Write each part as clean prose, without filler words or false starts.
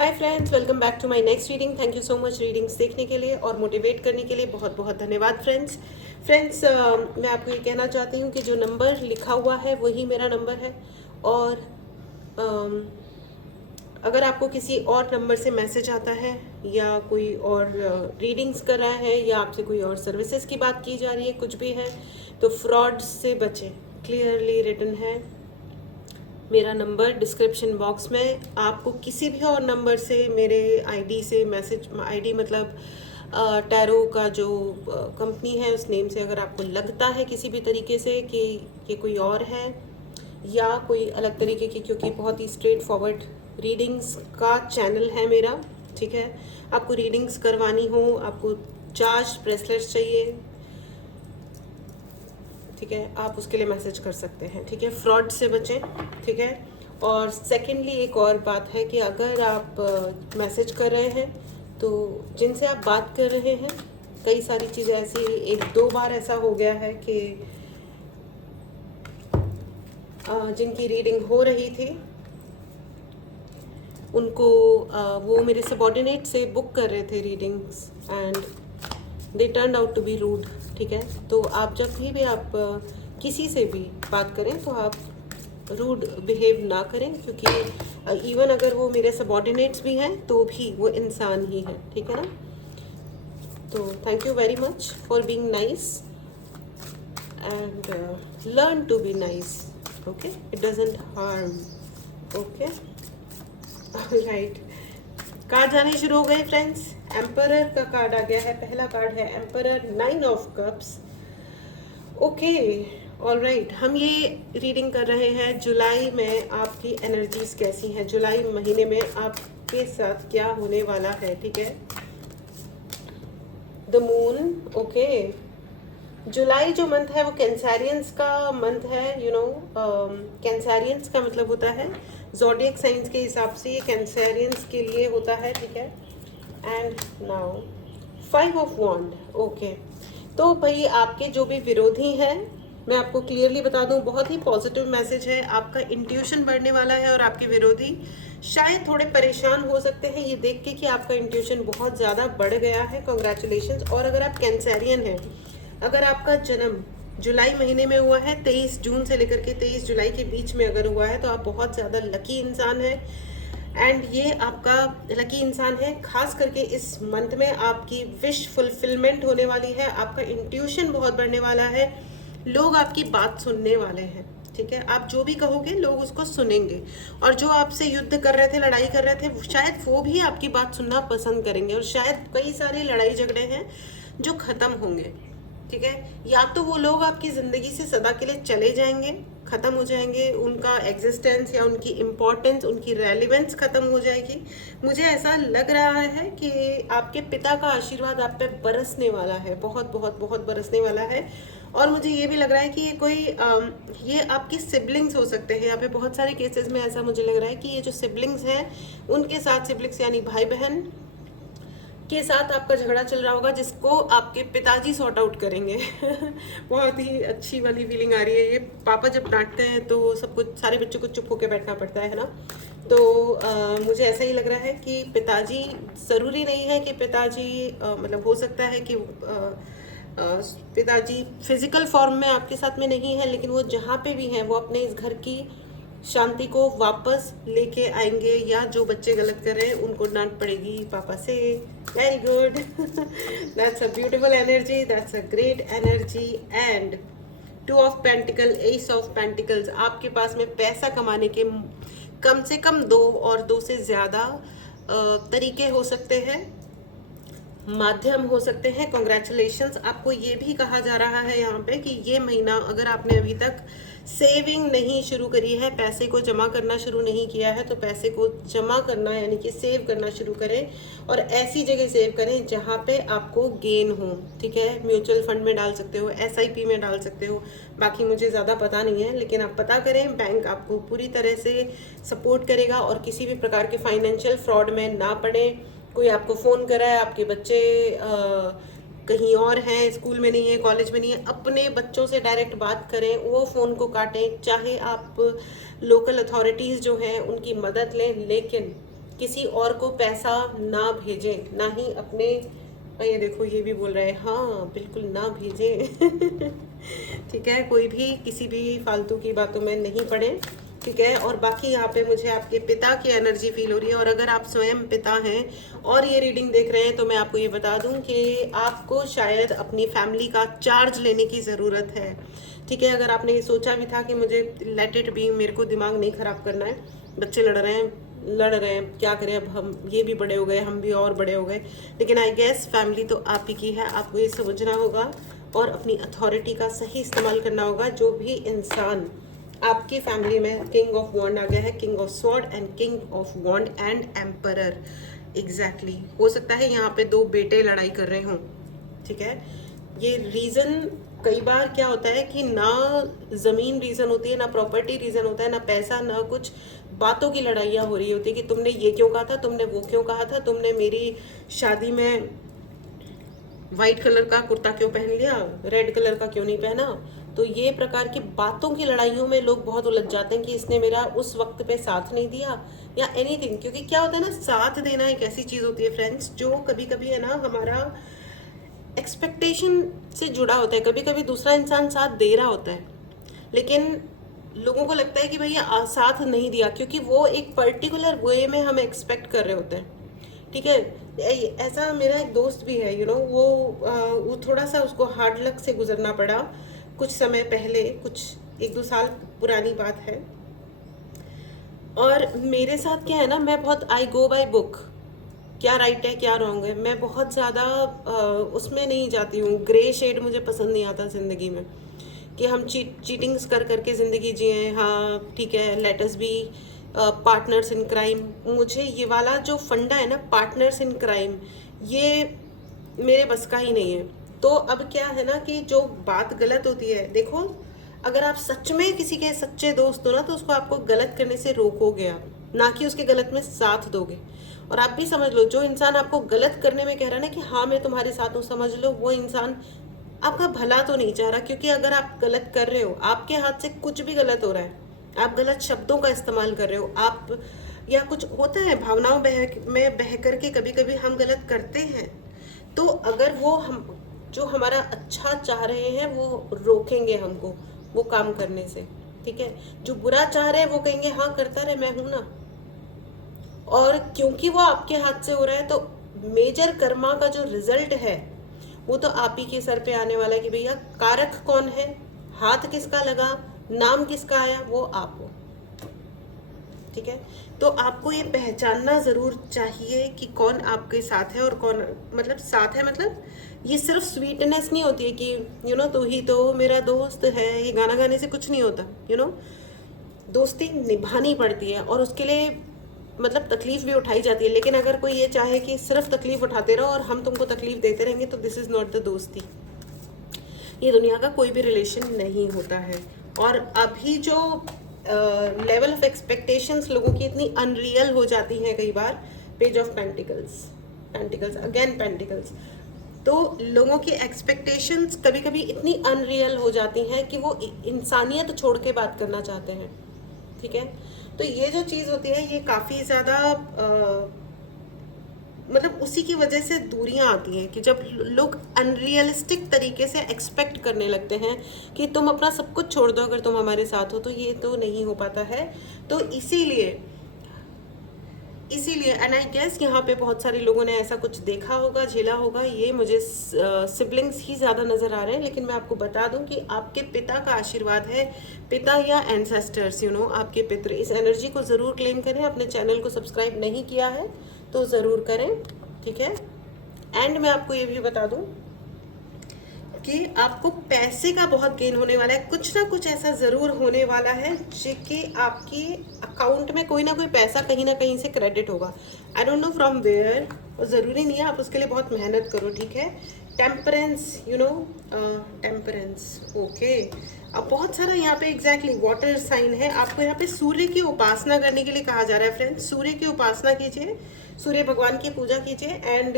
Hi friends, welcome back to my next reading. Thank you so much readings देखने के लिए और motivate करने के लिए बहुत बहुत धन्यवाद फ्रेंड्स। मैं आपको ये कहना चाहती हूँ कि जो नंबर लिखा हुआ है वही मेरा नंबर है। और अम, अगर आपको किसी और नंबर से मैसेज आता है या कोई और रीडिंग्स कर रहा है या आपसे कोई और सर्विसेज की बात की जा रही है, कुछ भी है, तो फ्रॉड से बचें। क्लियरली रिटन है मेरा नंबर डिस्क्रिप्शन बॉक्स में। आपको किसी भी और नंबर से मेरे आईडी से मैसेज, आईडी मतलब टैरो का जो कंपनी है उस नेम से, अगर आपको लगता है किसी भी तरीके से कि ये कोई और है या कोई अलग तरीके की, क्योंकि बहुत ही स्ट्रेट फॉरवर्ड रीडिंग्स का चैनल है मेरा, ठीक है। आपको रीडिंग्स करवानी हो, आपको चार्ज ब्रेसलेट्स चाहिए, ठीक है, आप उसके लिए मैसेज कर सकते हैं, ठीक है। फ्रॉड से बचें, ठीक है। और सेकेंडली एक और बात है कि अगर आप मैसेज कर रहे हैं तो जिनसे आप बात कर रहे हैं, कई सारी चीज़ें ऐसी, एक दो बार ऐसा हो गया है कि जिनकी रीडिंग हो रही थी उनको वो मेरे सबॉर्डिनेट से बुक कर रहे थे readings and they turn out to be rude, ठीक है। तो आप जब भी आप किसी से भी बात करें तो आप रूड बिहेव ना करें, क्योंकि इवन अगर वो मेरे सबॉर्डिनेट्स भी हैं तो भी वो इंसान ही है, ठीक है ना। तो thank you very much for being nice and learn to be nice, okay, it doesn't harm, okay, right. Card आने शुरू हो गए फ्रेंड्स। एम्परर का कार्ड आ गया है, पहला कार्ड है emperor, 9 of cups, okay, alright. हम ये रीडिंग कर रहे हैं जुलाई में आपकी एनर्जीज कैसी हैं, जुलाई महीने में आपके साथ क्या होने वाला है, ठीक है। The moon, okay. जुलाई जो मंथ है वो कैंसरियंस का मंथ है, यू नो। कैंसरियंस का मतलब होता है ज़ोडिएक साइंस के हिसाब से ये कैंसरियंस के लिए होता है, ठीक है। And now 5 of wand, okay. तो भाई आपके जो भी विरोधी हैं, मैं आपको क्लियरली बता दूं, बहुत ही पॉजिटिव मैसेज है। आपका इंट्यूशन बढ़ने वाला है और आपके विरोधी शायद थोड़े परेशान हो सकते हैं ये देख के कि आपका इंट्यूशन बहुत ज़्यादा बढ़ गया है। कॉन्ग्रेचुलेशंस। और अगर आप कैंसरियन हैं, अगर आपका जन्म जुलाई महीने में हुआ है, 23 जून से लेकर के 23 जुलाई के बीच में अगर हुआ है, तो आप बहुत ज़्यादा लकी इंसान हैं। एंड ये आपका लकी इंसान है, खास करके इस मंथ में आपकी विश फुलफिलमेंट होने वाली है, आपका इंट्यूशन बहुत बढ़ने वाला है, लोग आपकी बात सुनने वाले हैं, ठीक है। आप जो भी कहोगे लोग उसको सुनेंगे, और जो आपसे युद्ध कर रहे थे, लड़ाई कर रहे थे, शायद वो भी आपकी बात सुनना पसंद करेंगे, और शायद कई सारे लड़ाई झगड़े हैं जो ख़त्म होंगे, ठीक है। या तो वो लोग आपकी ज़िंदगी से सदा के लिए चले जाएंगे, ख़त्म हो जाएंगे, उनका एग्जिस्टेंस या उनकी इम्पोर्टेंस, उनकी रेलिवेंस ख़त्म हो जाएगी। मुझे ऐसा लग रहा है कि आपके पिता का आशीर्वाद आप पे बरसने वाला है, बहुत बहुत बहुत बरसने वाला है। और मुझे ये भी लग रहा है कि ये कोई ये आपकी सिबलिंग्स हो सकते हैं। यहाँ पे बहुत सारे केसेस में ऐसा मुझे लग रहा है कि ये जो सिबलिंग्स हैं उनके साथ, सिबलिंग्स यानी भाई बहन के साथ आपका झगड़ा चल रहा होगा, जिसको आपके पिताजी सॉर्ट आउट करेंगे। बहुत ही अच्छी वाली फीलिंग आ रही है। ये पापा जब डांटते हैं तो सब कुछ, सारे बच्चों को चुप होकर बैठना पड़ता है ना। तो मुझे ऐसा ही लग रहा है कि पिताजी, ज़रूरी नहीं है कि पिताजी मतलब हो सकता है कि पिताजी फिजिकल फॉर्म में आपके साथ में नहीं है, लेकिन वो जहाँ पे भी हैं वो अपने इस घर की शांति को वापस लेके आएंगे, या जो बच्चे गलत कर रहे हैं उनको डांट पड़ेगी पापा से। Very good, that's a beautiful energy, that's a great energy. And 2 of pentacle, S of pentacles, आपके पास में पैसा कमाने के कम से कम 2 और 2 से ज़्यादा तरीके हो सकते हैं, माध्यम हो सकते हैं। कॉन्ग्रेचुलेशंस। आपको ये भी कहा जा रहा है यहाँ पे कि ये महीना अगर आपने अभी तक सेविंग नहीं शुरू करी है, पैसे को जमा करना शुरू नहीं किया है, तो पैसे को जमा करना यानी कि सेव करना शुरू करें, और ऐसी जगह सेव करें जहाँ पे आपको गेन हो, ठीक है। म्यूचुअल फंड में डाल सकते हो, SIP में डाल सकते हो, बाकी मुझे ज़्यादा पता नहीं है, लेकिन आप पता करें। बैंक आपको पूरी तरह से सपोर्ट करेगा और किसी भी प्रकार के फाइनेंशियल फ्रॉड में ना पड़े। कोई आपको फ़ोन करा है, आपके बच्चे कहीं और हैं, स्कूल में नहीं है, कॉलेज में नहीं है, अपने बच्चों से डायरेक्ट बात करें, वो फ़ोन को काटें। चाहे आप लोकल अथॉरिटीज़ जो हैं उनकी मदद लें, लेकिन किसी और को पैसा ना भेजें, ना ही अपने, ये देखो ये भी बोल रहे हैं, हाँ बिल्कुल ना भेजें ठीक है, कोई भी किसी भी फालतू की बातों में नहीं पड़े, ठीक है। और बाकी यहाँ पे मुझे आपके पिता की एनर्जी फील हो रही है, और अगर आप स्वयं पिता हैं और ये रीडिंग देख रहे हैं तो मैं आपको ये बता दूं कि आपको शायद अपनी फैमिली का चार्ज लेने की ज़रूरत है, ठीक है। अगर आपने ये सोचा भी था कि मुझे लेट इट बी, मेरे को दिमाग नहीं ख़राब करना है, बच्चे लड़ रहे हैं, क्या करें, अब हम ये भी बड़े हो गए, हम भी और बड़े हो गए, लेकिन आई गेस फैमिली तो आप ही की है, आपको ये समझना होगा और अपनी अथॉरिटी का सही इस्तेमाल करना होगा। जो भी इंसान आपकी फैमिली में, किंग ऑफ वॉन्ड आ गया है, king of sword and king of wand and emperor, exactly हो सकता है यहाँ पे दो बेटे लड़ाई कर रहे हों, ठीक है। ये रीज़न कई बार क्या होता है कि ना ज़मीन रीज़न होती है, ना प्रॉपर्टी रीज़न होता है, ना पैसा, ना कुछ, बातों की लड़ाइयाँ हो रही होती है कि तुमने ये क्यों कहा था, तुमने वो क्यों कहा था, तुमने मेरी शादी में वाइट कलर का कुर्ता क्यों पहन लिया, रेड कलर का क्यों नहीं पहना। तो ये प्रकार की बातों की लड़ाइयों में लोग बहुत उलझ जाते हैं कि इसने मेरा उस वक्त पे साथ नहीं दिया या एनीथिंग, क्योंकि क्या होता है ना, साथ देना एक ऐसी चीज़ होती है फ्रेंड्स जो कभी कभी है ना हमारा एक्सपेक्टेशन से जुड़ा होता है। कभी कभी दूसरा इंसान साथ दे रहा होता है, लेकिन लोगों को लगता है कि भैया साथ नहीं दिया, क्योंकि वो एक पर्टिकुलर वे में हमें एक्सपेक्ट कर रहे होते हैं, ठीक है। ऐसा मेरा एक दोस्त भी है, वो थोड़ा सा उसको हार्ड लक से गुजरना पड़ा कुछ समय पहले, कुछ 1-2 साल पुरानी बात है। और मेरे साथ क्या है ना, मैं बहुत आई गो बाय बुक, क्या राइट है क्या रॉन्ग है, मैं बहुत ज़्यादा उसमें नहीं जाती हूँ, ग्रे शेड मुझे पसंद नहीं आता ज़िंदगी में कि हम चीटिंग्स कर करके ज़िंदगी जिए। हाँ ठीक है, let us B partners in crime, मुझे ये वाला जो फंडा है ना पार्टनर्स इन क्राइम, ये मेरे बस का ही नहीं है। तो अब क्या है ना कि जो बात गलत होती है, देखो अगर आप सच में किसी के सच्चे दोस्त हो ना तो उसको आपको गलत करने से रोकोगे आप, ना कि उसके गलत में साथ दोगे। और आप भी समझ लो, जो इंसान आपको गलत करने में कह रहा है ना कि हाँ मैं तुम्हारे साथ हूँ, समझ लो वो इंसान आपका भला तो नहीं चाह रहा, क्योंकि अगर आप गलत कर रहे हो, आपके हाथ से कुछ भी गलत हो रहा है, आप गलत शब्दों का इस्तेमाल कर रहे हो, आप या कुछ होता है भावनाओं में बह करके कभी कभी हम गलत करते हैं, तो अगर वो हम जो हमारा अच्छा चाह रहे हैं वो रोकेंगे हमको वो काम करने से, ठीक है। जो बुरा चाह रहे हैं वो कहेंगे हाँ करता रहे, मैं हूं ना। और क्योंकि वो आपके हाथ से हो रहा है तो मेजर कर्मा का जो रिजल्ट है वो तो आप ही के सर पे आने वाला है कि भैया कारक कौन है, हाथ किसका लगा, नाम किसका आया, वो आप हो, ठीक है। तो आपको ये पहचानना ज़रूर चाहिए कि कौन आपके साथ है और कौन, मतलब साथ है, मतलब ये सिर्फ स्वीटनेस नहीं होती है कि तू ही तो मेरा दोस्त है, ये गाना गाने से कुछ नहीं होता, दोस्ती निभानी पड़ती है और उसके लिए मतलब तकलीफ भी उठाई जाती है। लेकिन अगर कोई ये चाहे कि सिर्फ तकलीफ उठाते रहो और हम तुमको तकलीफ देते रहेंगे तो दिस इज़ नॉट द दोस्ती, ये दुनिया का कोई भी रिलेशन नहीं होता है। और अभी जो लेवल ऑफ एक्सपेक्टेशंस लोगों की इतनी अनरियल हो जाती हैं कई बार, page of pentacles again pentacles, तो लोगों की एक्सपेक्टेशंस कभी कभी इतनी अनरियल हो जाती हैं कि वो इंसानियत छोड़ के बात करना चाहते हैं, ठीक है। तो ये जो चीज़ होती है ये काफ़ी ज़्यादा मतलब उसी की वजह से दूरियां आती हैं कि जब लोग अनरियलिस्टिक तरीके से एक्सपेक्ट करने लगते हैं कि तुम अपना सब कुछ छोड़ दो अगर तुम हमारे साथ हो, तो ये तो नहीं हो पाता है। तो इसीलिए एंड आई गेस यहाँ पे बहुत सारे लोगों ने ऐसा कुछ देखा होगा, झेला होगा। ये मुझे सिबलिंग्स ही ज़्यादा नज़र आ रहे हैं, लेकिन मैं आपको बता दूं कि आपके पिता का आशीर्वाद है, पिता या एंसेस्टर्स, आपके पितृ, इस एनर्जी को ज़रूर क्लेम करें। अपने चैनल को सब्सक्राइब नहीं किया है तो ज़रूर करें, ठीक है। एंड मैं आपको ये भी बता दूं कि आपको पैसे का बहुत गेन होने वाला है, कुछ ना कुछ ऐसा ज़रूर होने वाला है कि आपकी अकाउंट में कोई ना कोई पैसा कहीं ना कहीं से क्रेडिट होगा। I don't know from where, और ज़रूरी नहीं है, आप उसके लिए बहुत मेहनत करो, ठीक है। Temperance, temperance, okay. अब बहुत सारा यहाँ पे एग्जैक्टली वाटर साइन है। आपको यहाँ पे सूर्य की उपासना करने के लिए कहा जा रहा है फ्रेंड्स, सूर्य की उपासना कीजिए, सूर्य भगवान की पूजा कीजिए एंड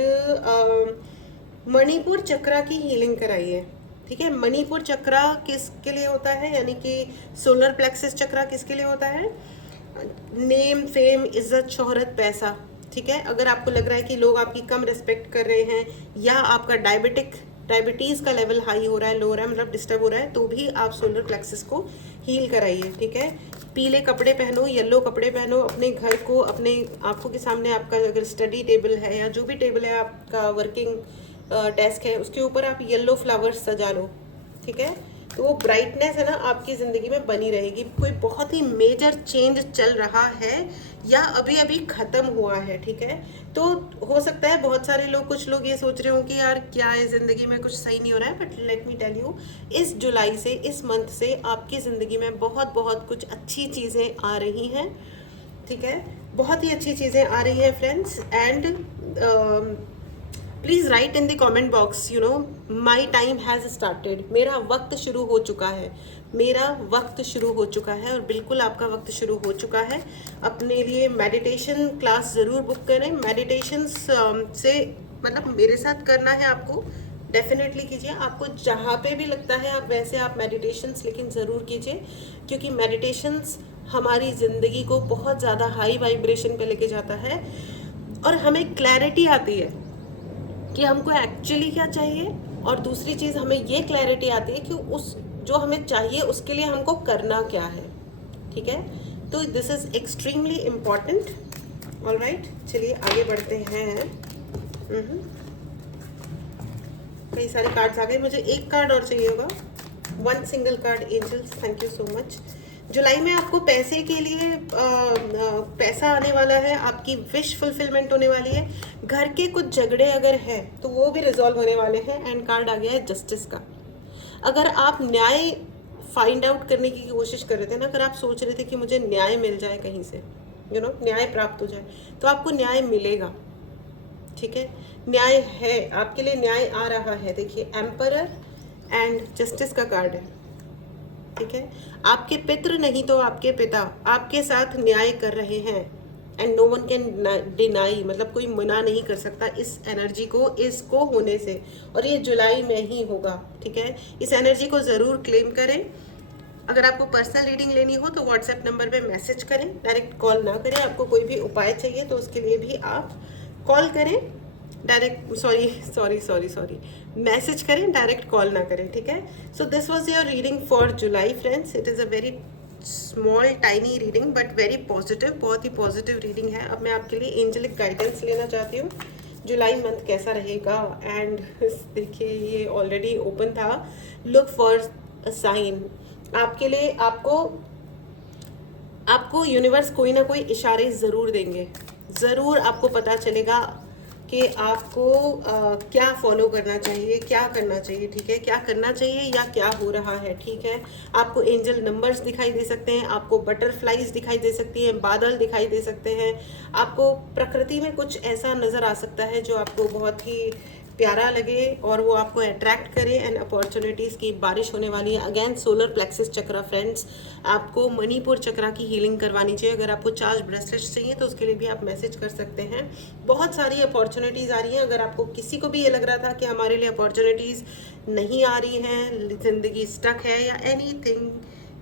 मणिपुर चक्रा की हीलिंग कराइए, ठीक है। मणिपुर चक्रा किसके लिए होता है, यानी कि सोलर प्लेक्सस चक्रा किसके लिए होता है, नेम फेम इज्जत शोहरत पैसा, ठीक है। अगर आपको लग रहा है कि लोग आपकी कम रिस्पेक्ट कर रहे हैं या आपका डायबिटीज़ का लेवल हाई हो रहा है, लो हो रहा है, मतलब डिस्टर्ब हो रहा है, तो भी आप सोलर प्लेक्सस को हील कराइए, ठीक है। पीले कपड़े पहनो, येलो कपड़े पहनो, अपने घर को अपने आंखों के सामने, आपका अगर स्टडी टेबल है या जो भी टेबल है आपका वर्किंग डेस्क है, उसके ऊपर आप येलो फ्लावर्स सजा लो, ठीक है। तो वो ब्राइटनेस है ना आपकी ज़िंदगी में बनी रहेगी। कोई बहुत ही मेजर चेंज चल रहा है या अभी अभी ख़त्म हुआ है, ठीक है। तो हो सकता है बहुत सारे लोग, कुछ लोग ये सोच रहे हो कि यार क्या है ज़िंदगी में, कुछ सही नहीं हो रहा है, but let me tell you, इस जुलाई से, इस मंथ से आपकी ज़िंदगी में बहुत बहुत कुछ अच्छी चीज़ें आ रही हैं, ठीक है। बहुत ही अच्छी चीज़ें आ रही हैं friends. And please write in the comment box, you know, my time has started, मेरा वक्त शुरू हो चुका है, मेरा वक्त शुरू हो चुका है। और बिल्कुल आपका वक्त शुरू हो चुका है। अपने लिए मेडिटेशन क्लास ज़रूर बुक करें। मेडिटेशन से मतलब मेरे साथ करना है आपको, डेफिनेटली कीजिए। आपको जहाँ पे भी लगता है आप वैसे आप मेडिटेशंस लेकिन ज़रूर कीजिए, क्योंकि मेडिटेशंस हमारी ज़िंदगी को बहुत ज़्यादा हाई वाइब्रेशन पे लेके जाता है और हमें क्लैरिटी आती है कि हमको एक्चुअली क्या चाहिए। और दूसरी चीज़, हमें ये क्लैरिटी आती है कि उस जो हमें चाहिए उसके लिए हमको करना क्या है, ठीक है। तो this is extremely important. All right, चलिए आगे बढ़ते हैं। कई सारे कार्ड्स आ गए, मुझे एक कार्ड और चाहिए होगा, one single card angels, thank you so much. जुलाई में आपको पैसे के लिए पैसा आने वाला है, आपकी विश फुलफिलमेंट होने वाली है। घर के कुछ झगड़े अगर है तो वो भी रिजॉल्व होने वाले हैं। एंड कार्ड आ गया है जस्टिस का। अगर आप न्याय फाइंड आउट करने की कोशिश कर रहे थे ना, अगर आप सोच रहे थे कि मुझे न्याय मिल जाए कहीं से, यू नो, न्याय प्राप्त हो जाए, तो आपको न्याय मिलेगा, ठीक है। न्याय है आपके लिए, न्याय आ रहा है। देखिए एम्परर एंड जस्टिस का कार्ड है, ठीक है। आपके पितृ नहीं तो आपके पिता आपके साथ न्याय कर रहे हैं। And no one can deny, मतलब कोई मना नहीं कर सकता इस एनर्जी को, इसको होने से। और ये जुलाई में ही होगा, ठीक है। इस एनर्जी को ज़रूर क्लेम करें। अगर आपको पर्सनल रीडिंग लेनी हो तो व्हाट्सएप नंबर पे मैसेज करें, डायरेक्ट कॉल ना करें। आपको कोई भी उपाय चाहिए तो उसके लिए भी आप कॉल करें, डायरेक्ट सॉरी मैसेज करें, डायरेक्ट कॉल ना करें, ठीक है। So this was your reading for July friends. It is a very small tiny reading but very positive, बहुत ही पॉजिटिव रीडिंग है। अब मैं आपके लिए एंजेलिक गाइडेंस लेना चाहती हूँ, जुलाई मंथ कैसा रहेगा। एंड देखिए ये ऑलरेडी ओपन था, लुक फॉर अ साइन। आपके लिए आपको यूनिवर्स कोई ना कोई इशारे ज़रूर देंगे, ज़रूर आपको पता चलेगा कि आपको क्या फॉलो करना चाहिए, क्या करना चाहिए, ठीक है। क्या करना चाहिए या क्या हो रहा है, ठीक है। आपको एंजल नंबर्स दिखाई दे सकते हैं, आपको बटरफ्लाइज दिखाई दे सकती हैं, बादल दिखाई दे सकते हैं, आपको प्रकृति में कुछ ऐसा नज़र आ सकता है जो आपको बहुत ही प्यारा लगे और वो आपको अट्रैक्ट करे। एंड अपॉर्चुनिटीज़ की बारिश होने वाली है। अगेन सोलर प्लेक्सिस चक्रा फ्रेंड्स, आपको मणिपुर चक्रा की हीलिंग करवानी चाहिए। अगर आपको चार्ज ब्रेसलेट्स चाहिए तो उसके लिए भी आप मैसेज कर सकते हैं। बहुत सारी अपॉर्चुनिटीज़ आ रही हैं। अगर आपको किसी को भी ये लग रहा था कि हमारे लिए अपॉर्चुनिटीज़ नहीं आ रही हैं, ज़िंदगी स्टक है या एनीथिंग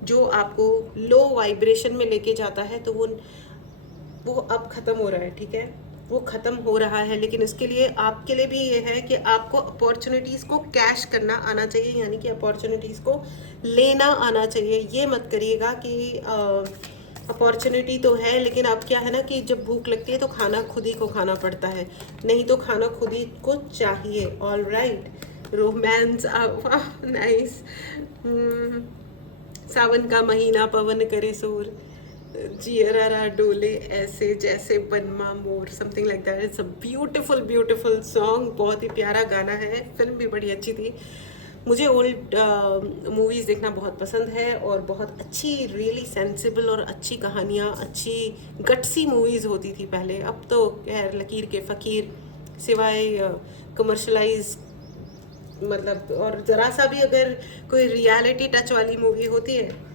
जो आपको लो वाइब्रेशन में लेके जाता है, तो वो अब ख़त्म हो रहा है, ठीक है। वो ख़त्म हो रहा है, लेकिन इसके लिए आपके लिए भी ये है कि आपको अपॉर्चुनिटीज़ को कैश करना आना चाहिए, यानी कि अपॉर्चुनिटीज़ को लेना आना चाहिए। ये मत करिएगा कि अपॉर्चुनिटी तो है लेकिन अब क्या है ना कि जब भूख लगती है तो खाना खुद ही को खाना पड़ता है, नहीं तो खाना खुद ही को चाहिए। All right, romance nice. सावन का महीना पवन करे शोर, जियरा डोले ऐसे जैसे बनमा मोर, something like that. It's a beautiful beautiful song, बहुत ही प्यारा गाना है। फिल्म भी बड़ी अच्छी थी। मुझे ओल्ड मूवीज़ देखना बहुत पसंद है और बहुत अच्छी, रियली सेंसिबल और अच्छी कहानियाँ, अच्छी गट्सी मूवीज़ होती थी पहले। अब तो खैर लकीर के फ़कीर, सिवाय कमर्शलाइज, मतलब और ज़रा सा भी अगर कोई रियलिटी टच वाली मूवी होती है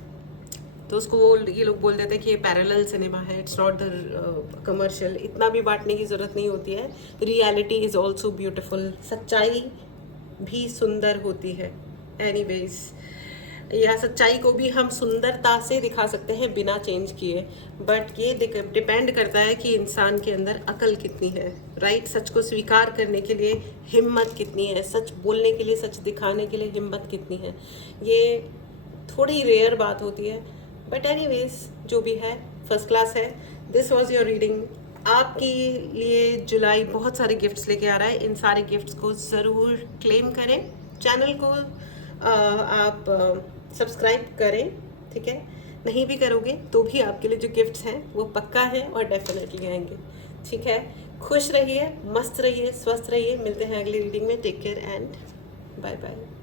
तो उसको ये लोग बोल देते हैं कि ये पैरेलल सिनेमा है, इट्स नॉट द कमर्शियल। इतना भी बांटने की ज़रूरत नहीं होती है। रियलिटी इज़ ऑल्सो ब्यूटिफुल, सच्चाई भी सुंदर होती है। एनीवेज, या सच्चाई को भी हम सुंदरता से दिखा सकते हैं बिना चेंज किए, बट ये डिपेंड करता है कि इंसान के अंदर अकल कितनी है, राइट। सच को स्वीकार करने के लिए हिम्मत कितनी है, सच बोलने के लिए, सच दिखाने के लिए हिम्मत कितनी है। ये थोड़ी रेयर बात होती है, बट एनीवेज जो भी है फर्स्ट क्लास है। This was your reading. आपके लिए जुलाई बहुत सारे गिफ्ट्स लेके आ रहा है। इन सारे गिफ्ट्स को ज़रूर क्लेम करें। चैनल को आप सब्सक्राइब करें, ठीक है। नहीं भी करोगे तो भी आपके लिए जो गिफ्ट्स हैं वो पक्का है और डेफिनेटली आएंगे, ठीक है। खुश रहिए, मस्त रहिए, स्वस्थ रहिए। मिलते हैं अगली रीडिंग में। Take care and bye bye.